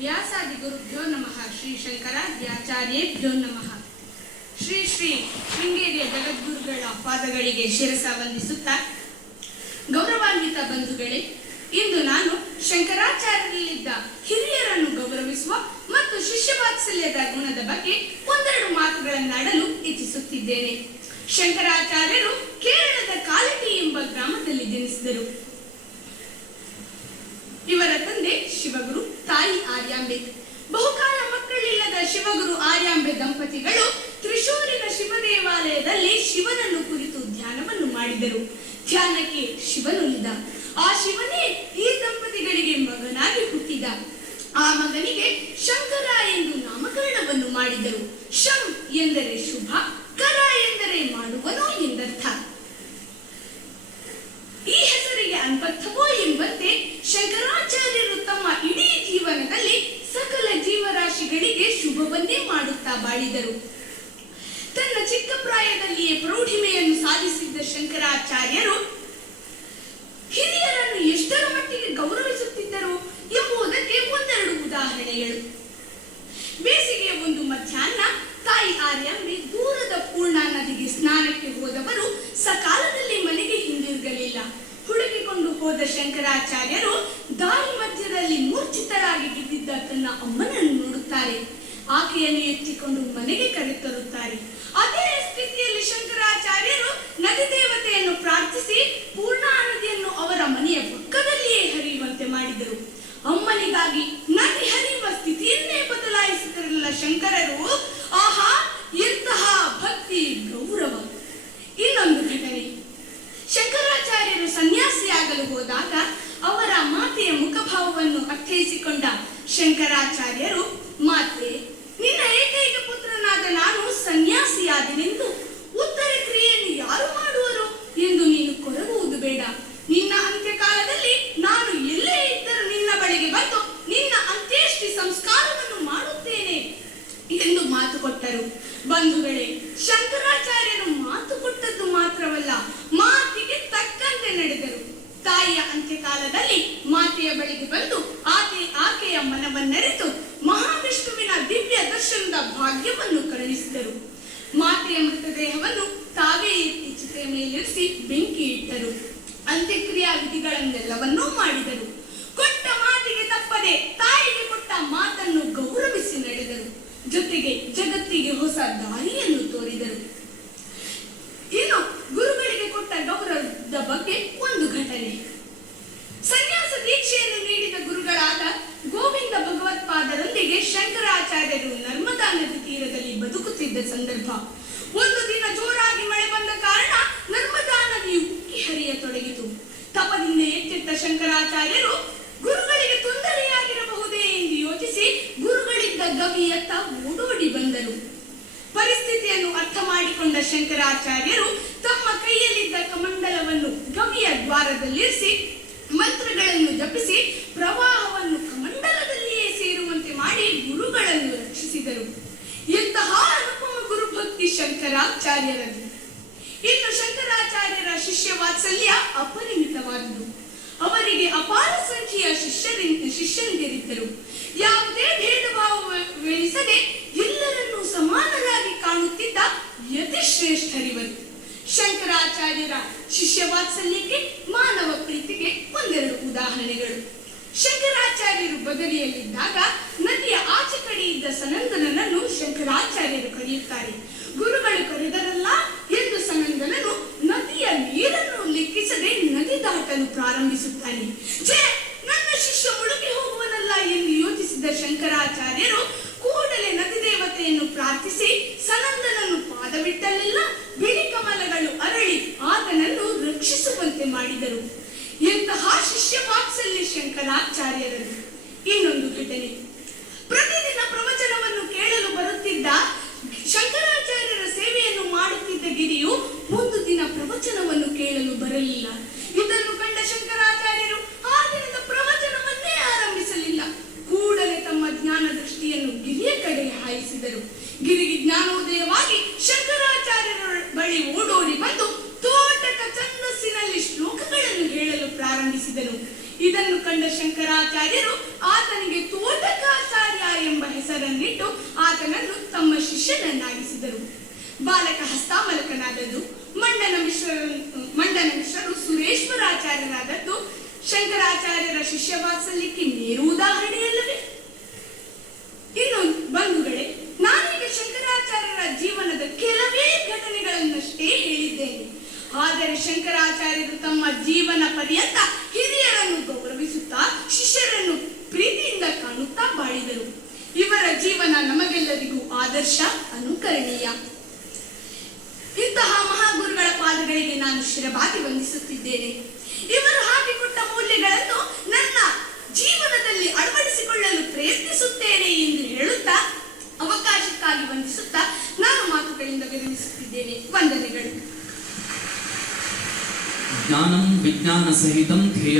ವ್ಯಾಸಾದಿಗುರುಭ್ಯೋ ನಮಃ. ಶ್ರೀ ಶಂಕರಾಚಾರ್ಯೇಭ್ಯೋ ನಮಃ. ಶ್ರೀ ಶ್ರೀ ಶೃಂಗೇರಿಯ ಜಗದ್ಗುರುಗಳ ಪಾದಗಳಿಗೆ ಶಿರಸ ವಂದಿಸುತ್ತಾ, ಗೌರವಾನ್ವಿತ ಬಂಧುಗಳೇ, ಇಂದು ನಾನು ಶಂಕರಾಚಾರ್ಯರಲ್ಲಿದ್ದ ಹಿರಿಯರನ್ನು ಗೌರವಿಸುವ ಮತ್ತು ಶಿಷ್ಯವಾತ್ಸಲ್ಯದ ಗುಣದ ಬಗ್ಗೆ ಒಂದೆರಡು ಮಾತುಗಳನ್ನಾಡಲು ಇಚ್ಛಿಸುತ್ತಿದ್ದೇನೆ. ಶಂಕರಾಚಾರ್ಯರು ಕೇರಳದ ಕಾಲಟಿ ಎಂಬ ಗ್ರಾಮದಲ್ಲಿ ಜನಿಸಿದರು. ಇವರ ತಂದೆ ಶಿವಗುರು, ತಾಯಿ ಆರ್ಯಾಂಬೆ. ಬಹುಕಾಲ ಮಕ್ಕಳಿಲ್ಲದ ಶಿವಗುರು ಆರ್ಯಾಂಬೆ ದಂಪತಿಗಳು ತ್ರಿಶೂರಿನ ಶಿವ ದೇವಾಲಯದಲ್ಲಿ ಶಿವನನ್ನು ಕುರಿತು ಧ್ಯಾನವನ್ನು ಮಾಡಿದರು. ಧ್ಯಾನಕ್ಕೆ ಶಿವನೊಲಿದ. ಆ ಶಿವನೇ ಈ ದಂಪತಿಗಳಿಗೆ ಮಗನಾಗಿ ಹುಟ್ಟಿದ. ಆ ಮಗನಿಗೆ ಶಂಕರ ಎಂದು ನಾಮಕರಣವನ್ನು ಮಾಡಿದರು. ಶಂ ಎಂದರೆ ಶುಭ, ಕರ ಎಂದರೆ ಮಾಡುವನು ಎಂದರ್ಥ. ಈ ಹೆಸರಿಗೆ ಅನ್ವರ್ಥವೋ ಎಂಬಂತೆ ಶಂಕರಾಚಾರ್ಯರು ತಮ್ಮ ಇಡೀ ಜೀವನದಲ್ಲಿ ಸಕಲ ಜೀವರಾಶಿಗಳಿಗೆ ಶುಭವನ್ನೇ ಮಾಡುತ್ತಾ ಬಾಳಿದರು. ತನ್ನ ಚಿಕ್ಕ ಪ್ರಾಯದಲ್ಲಿಯೇ ಪ್ರೌಢಿಮೆಯನ್ನು ಸಾಧಿಸಿದ್ದ ಶಂಕರಾಚಾರ್ಯರು ಹಿರಿಯರನ್ನು ಎಷ್ಟರ ಮಟ್ಟಿಗೆ ಗೌರವಿಸುತ್ತಿದ್ದರು ಎಂಬುದಕ್ಕೆ ಒಂದೆರಡು ಉದಾಹರಣೆಗಳು. ಬೇಸಿಗೆಯ ಒಂದು ಮಧ್ಯಾಹ್ನ ತಾಯಿ ಆರ್ಯಾಂಬೆ ದೂರದ ಪೂರ್ಣ ನದಿಗೆ ಸ್ನಾನಕ್ಕೆ ಹೋದವರು ಸಕಾಲದಲ್ಲಿ ಮನೆಗೆ ಹಿಂದಿರುಗಲಿಲ್ಲ. ಹುಡುಕಿಕೊಂಡು ಹೋದ ಶಂಕರಾಚಾರ್ಯರು ದಾರಿ ಮಧ್ಯದಲ್ಲಿ ಮೂರ್ಛಿತರಾಗಿ ಬಿದ್ದಿದ್ದ ತನ್ನ ಅಮ್ಮನನ್ನು ನೋಡುತ್ತಾರೆ. ಆಕೆಯನ್ನು ಎತ್ತಿಕೊಂಡು ಮನೆಗೆ ಕರೆತರುತ್ತಾರೆ. ಅದೇ ಸ್ಥಿತಿಯಲ್ಲಿ ಶಂಕರಾಚಾರ್ಯರು ನದಿ ದೇವತೆಯನ್ನು ಪ್ರಾರ್ಥಿಸಿ ಪೂರ್ಣಾ ನದಿಯನ್ನು ಅವರ ಮನೆಯ ಪಕ್ಕದಲ್ಲಿಯೇ ಹರಿಯುವಂತೆ ಮಾಡಿದರು. ಅಮ್ಮನಿಗಾಗಿ ನದಿ ಹರಿಯುವ ಸ್ಥಿತಿಯನ್ನೇ ಬದಲಾಯಿಸಿದರಲ್ಲ ಶಂಕರರು. ಆಹಾ, ಎಂತಹ ಭಕ್ತಿ ಗೌರವ! ಇನ್ನೊಂದು ಘಟನೆ. ಶಂಕರಾಚಾರ್ಯರು ಸನ್ಯಾಸಿಯಾಗಲು ಹೋದಾಗ ಅವರ ಮಾತೆಯ ಮುಖಭಾವವನ್ನು ಅರ್ಥೈಸಿಕೊಂಡ ಶಂಕರಾಚಾರ್ಯರು, ಮಾತೆ, ನಿನ್ನ ಏಕೈಕ ಪುತ್ರನಾದ ನಾನು ಸನ್ಯಾಸಿಯಾದನೆಂದು ಉತ್ತರ ಕ್ರಿಯೆಯನ್ನು ಯಾರು ಮಾಡುವರು ಎಂದು ನೀನು ಕೊರಗುವುದು ಬೇಡ. ನಿನ್ನ ಅಂತ್ಯಕಾಲದಲ್ಲಿ ನಾನು ಎಲ್ಲೇ ಇದ್ದರೂ ನಿನ್ನ ಬಳಿಗೆ ಬಂದು ನಿನ್ನ ಅಂತ್ಯೇಷ್ಟಿ ಸಂಸ್ಕಾರವನ್ನು ಮಾಡುತ್ತೇನೆ ಎಂದು ಮಾತು ಕೊಟ್ಟರು. ಬಂಧುಗಳೇ, ಶಂಕರಾಚಾರ್ಯರು ಮಾತು ಕೊಟ್ಟದ್ದು ಮಾತ್ರವಲ್ಲ, ಮಾತಿಗೆ ತಕ್ಕಂತೆ ನಡೆದರು. ತಾಯಿಯ ಅಂತ್ಯಕಾಲದಲ್ಲಿ ಮಾತೆಯ ಬಳಿಗೆ ಬಂದು ಆಕೆಯ ಮನವನ್ನೆರೆತು ಮಹಾವಿಷ್ಣುವಿನ ದಿವ್ಯ ದರ್ಶನದ ಭಾಗ್ಯವನ್ನು ಕರುಣಿಸಿದರು. ಮಾತೆಯ ಮೃತದೇಹವನ್ನು ತಾವೇ ಎತ್ತಿ ಚಿತೆಯ ಮೇಲಿರಿಸಿ ಬೆಂಕಿ ಇಟ್ಟರು. ಅಂತ್ಯಕ್ರಿಯಾ ವಿಧಿಗಳನ್ನೆಲ್ಲವನ್ನೂ ಮಾಡಿದರು. ಕೊಟ್ಟ ಮಾತಿಗೆ ತಪ್ಪದೆ ತಾಯಿಗೆ ಕೊಟ್ಟ ಮಾತನ್ನು ಗೌರವಿಸಿ ನಡೆದರು. ಜೊತೆಗೆ ಜಗತ್ತಿಗೆ ಹೊಸ ದಾರಿಯನ್ನು ತೋರಿದರು. ಇನ್ನು ಗುರುಗಳಿಗೆ ಕೊಟ್ಟ ಗೌರವದ ಬಗ್ಗೆ ಒಂದು ಘಟನೆ. ಸನ್ಯಾಸ ದೀಕ್ಷೆಯನ್ನು ನೀಡಿದ ಗುರುಗಳಾದ ಗೋವಿಂದ ಭಗವತ್ಪಾದರೊಂದಿಗೆ ಶಂಕರಾಚಾರ್ಯರು ನರ್ಮದಾ ನದಿ ತೀರದಲ್ಲಿ ಬದುಕುತ್ತಿದ್ದ ಸಂದರ್ಭ. ಒಂದು ದಿನ ಜೋರಾಗಿ ಮಳೆ ಬಂದ ಕಾರಣ ನರ್ಮದಾ ನದಿಯು ಉಕ್ಕಿ ಹರಿಯತೊಡಗಿತು. ತಪದಿಂದ ಎಚ್ಚೆತ್ತ ಶಂಕರಾಚಾರ್ಯರು ಗುರುಗಳಿಗೆ ತೊಂದರೆಯಾಗಿರಬಹುದೇ ಎಂದು ಯೋಚಿಸಿ ಗುರುಗಳಿದ್ದ ಗವಿಯತ್ತ ಓಡೋಡಿ ಬಂದರು. ಪರಿಸ್ಥಿತಿಯನ್ನು ಅರ್ಥ ಮಾಡಿಕೊಂಡ ಶಂಕರಾಚಾರ್ಯರು ತಮ್ಮ ಕೈಯಲ್ಲಿದ್ದ ಕಮಂಡಲವನ್ನು ಗವಿಯ ದ್ವಾರದಲ್ಲಿರಿಸಿ ಮಂತ್ರಗಳನ್ನು ಜಪಿಸಿ ಪ್ರವಾಹವನ್ನು ಕಮಂಡಲದಲ್ಲಿಯೇ ಸೇರುವಂತೆ ಮಾಡಿ ಗುರುಗಳನ್ನು ರಕ್ಷಿಸಿದರು. ಎಂತಹ ಅನುಪಮ ಗುರುಭಕ್ತಿ ಶಂಕರಾಚಾರ್ಯರದು! ಇನ್ನು ಶಂಕರಾಚಾರ್ಯರ ಶಿಷ್ಯ ವಾತ್ಸಲ್ಯ ಅಪರಿಮಿತವಾದುದು. ಅವರಿಗೆ ಅಪಾರ ಸಂಖ್ಯೆಯ ಶಿಷ್ಯಂದಿರಿದ್ದರು. ಯಾವುದೇ ಭೇದ ಭಾವವೆನಿಸದೆ ಎಲ್ಲರನ್ನೂ ಸಮಾನರಾಗಿ ಕಾಣುತ್ತಿದ್ದ ಯತಿಶ್ರೇಷ್ಠರಿವರು. ಶಂಕರಾಚಾರ್ಯರ ಶಿಷ್ಯ ವಾತ್ಸಲ್ಯಕ್ಕೆ, ಮಾನವ ಪ್ರೀತಿಗೆ ಒಂದೆರಡು ಉದಾಹರಣೆಗಳು. ಶಂಕರಾಚಾರ್ಯರು ಬದರಿಯಲ್ಲಿದ್ದಾಗ ನದಿಯ ಆಚೆ ಕಡೆ ಇದ್ದ ಸನಂದನನ್ನು ಶಂಕರಾಚಾರ್ಯರು ಕರೆಯುತ್ತಾರೆ. ಗುರುಗಳು ಕರೆದರಲ್ಲ ಎಂದು ಸನಂದನನು ನದಿಯ ನೀರನ್ನು ಲೆಕ್ಕಿಸದೆ ನದಿ ದಾಟಲು ಪ್ರಾರಂಭಿಸುತ್ತಾನೆ. ನನ್ನ ಶಿಷ್ಯ ಮುಳುಗಿ ಹೋಗುವನಲ್ಲ ಎಂದು ಯೋಚಿಸಿದ ಶಂಕರಾಚಾರ್ಯರು ಕೂಡಲೇ ನದಿ ದೇವತೆಯನ್ನು ಪ್ರಾರ್ಥಿಸಿ ಸನಂದನನ್ನು ಪಾದ ಬಿಟ್ಟಲ್ಲೆಲ್ಲ ಬಿಳಿ ಕಮಲಗಳು ಅರಳಿ ಆತನನ್ನು ರಕ್ಷಿಸುವಂತೆ ಮಾಡಿದರು. ಎಂತಹ ಶಿಷ್ಯ ವಾತ್ಸಲ್ಯ ಶಂಕರಾಚಾರ್ಯರದು! ಇನ್ನೊಂದು ಘಟನೆ. ಪ್ರತಿದಿನ ಪ್ರವಚನವನ್ನು ಕೇಳಲು ಬರುತ್ತಿದ್ದ ಶಂಕರಾಚಾರ್ಯರ ಸೇವೆಯನ್ನು ಮಾಡುವ ಹೆಸರನ್ನಿಟ್ಟು ಆತನನ್ನು ತಮ್ಮ ಶಿಷ್ಯನನ್ನಾಗಿಸಿದರು. ಬಾಲಕ ಹಸ್ತಾಮಲಕನಾದದ್ದು, ಮಂಡನ ಮಿಶ್ರರು ಸುರೇಶ್ವರಾಚಾರ್ಯರಾದದ್ದು ಶಂಕರಾಚಾರ್ಯರ ಶಿಷ್ಯ ವಾತ್ಸಲ್ಯಕ್ಕೆ ನೇರ ಉದಾಹರಣೆಯಲ್ಲವೇ? ಇನ್ನು ಬಂಧುಗಳೇ, ನಾನೀಗ ಶಂಕರಾಚಾರ್ಯರ ಜೀವನದ ಕೆಲವೇ ಘಟನೆಗಳನ್ನಷ್ಟೇ ಹೇಳಿದ್ದೇನೆ. ಆದರೆ ಶಂಕರಾಚಾರ್ಯರು ತಮ್ಮ ಜೀವನ ಪರ್ಯಂತ ಹಿರಿಯರನ್ನು ಗೌರವಿಸುತ್ತಾ ಶಿಷ್ಯರನ್ನು ಪ್ರೀತಿಯಿಂದ ಕಾಣುತ್ತಾ ಬಾಳಿದರು. ಇವರ ಜೀವನ ನಮಗೆಲ್ಲರಿಗೂ ಆದರ್ಶ, ಅನುಕರಣೀಯ. ಇಂತಹ ಮಹಾಗುರುಗಳ ಪಾದಗಳಿಗೆ ನಾನು ಶಿರಬಾಗಿ ವಂದಿಸುತ್ತಿದ್ದೇನೆ. ಇವರು ಹಾಕಿಕೊಟ್ಟ ಮೌಲ್ಯಗಳನ್ನು ನನ್ನ ಜೀವನದಲ್ಲಿ ಅಳವಡಿಸಿಕೊಳ್ಳಲು ಪ್ರಯತ್ನಿಸುತ್ತೇನೆ ಎಂದು ಹೇಳುತ್ತಾ ಅವಕಾಶಕ್ಕಾಗಿ ವಂದಿಸುತ್ತಾ ನಾನು ಮಾತುಗಳಿಂದ ವಿರಮಿಸುತ್ತಿದ್ದೇನೆ. ವಂದನೆಗಳು. ಜ್ಞಾನಂ ವಿಜ್ಞಾನ ಸಹಿತಂ ಧ್ಯೇಯ